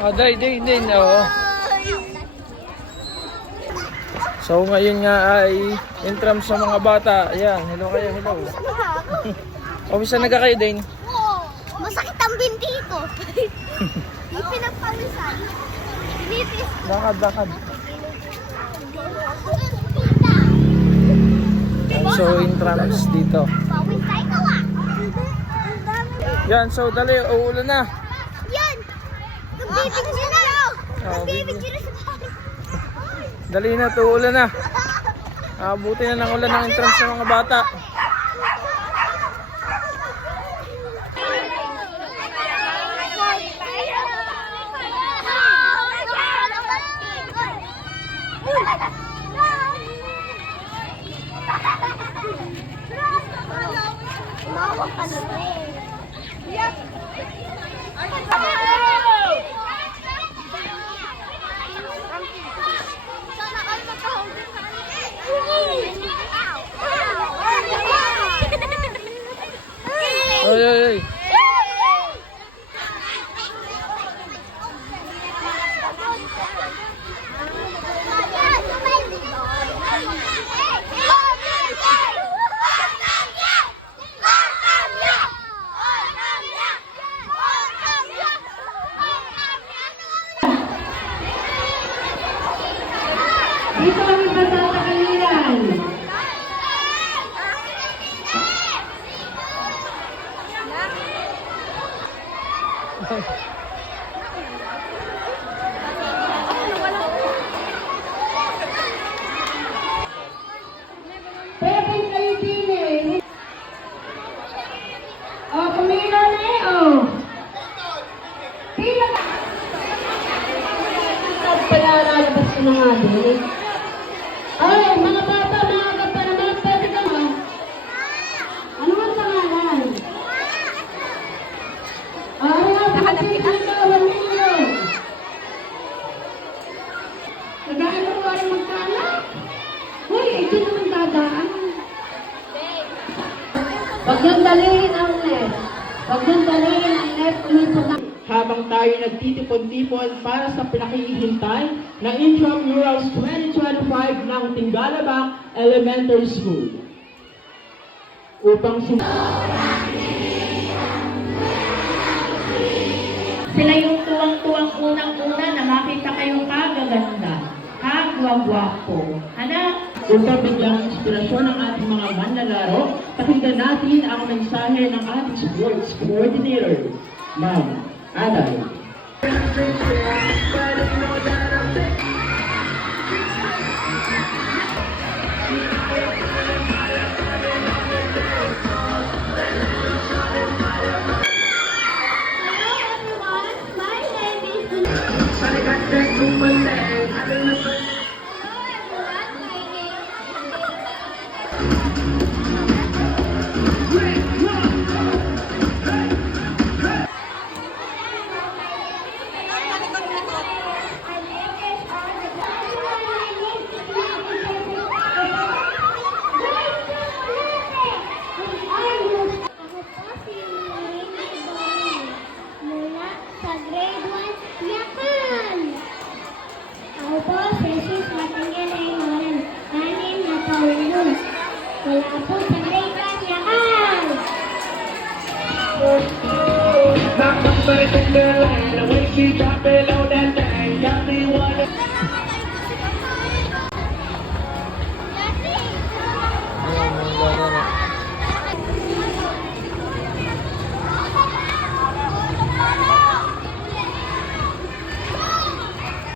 Oh, day, oo. So, ngayon nga ay entrance sa mga bata. Ayan, hello kayo, hello. O, bisa naga kayo, Dane? Oo, masakit ang binti ko. Hindi pinagpawisan. Pinitis ko. Lakad. So, entrance dito. Pawin tayo ka wa. Yan, so dali, uulan na. Yan! Nagbibig na! Nagbibig na sa bahay. Dali na, uulan na. Buti na ng ulan ng entrance ng mga bata. Oy. Dito kami basa sa kalilan. Pwede kayo din. Kumino na Pila ka. Pagpalalabas ko na nga din. Ay, mga bata, mga kapanaman, pwede ka mo. Ano ang pangalan? Ay, nakakapit ka, 1 million. Nagaano ko ay magkala? Uy, ito naman dadaan. Huwag niyong dalihin ang net. Huwag niyong dalihin ang net ulit sa habang tayo nagtitipon-tipon para sa pinakihintay na Intramurals 2025 ng Tinggalabak Elementary School. Upang sila yung tuwang-tuwang unang-una na makita kayong kagaganda, kagwagwapo. Anak, upang bigyang inspirasyon ng ating mga manlalaro, pakinggan natin ang mensahe ng ating sports coordinator, Ma'am Aday. Wala po sa grade 1, yakan!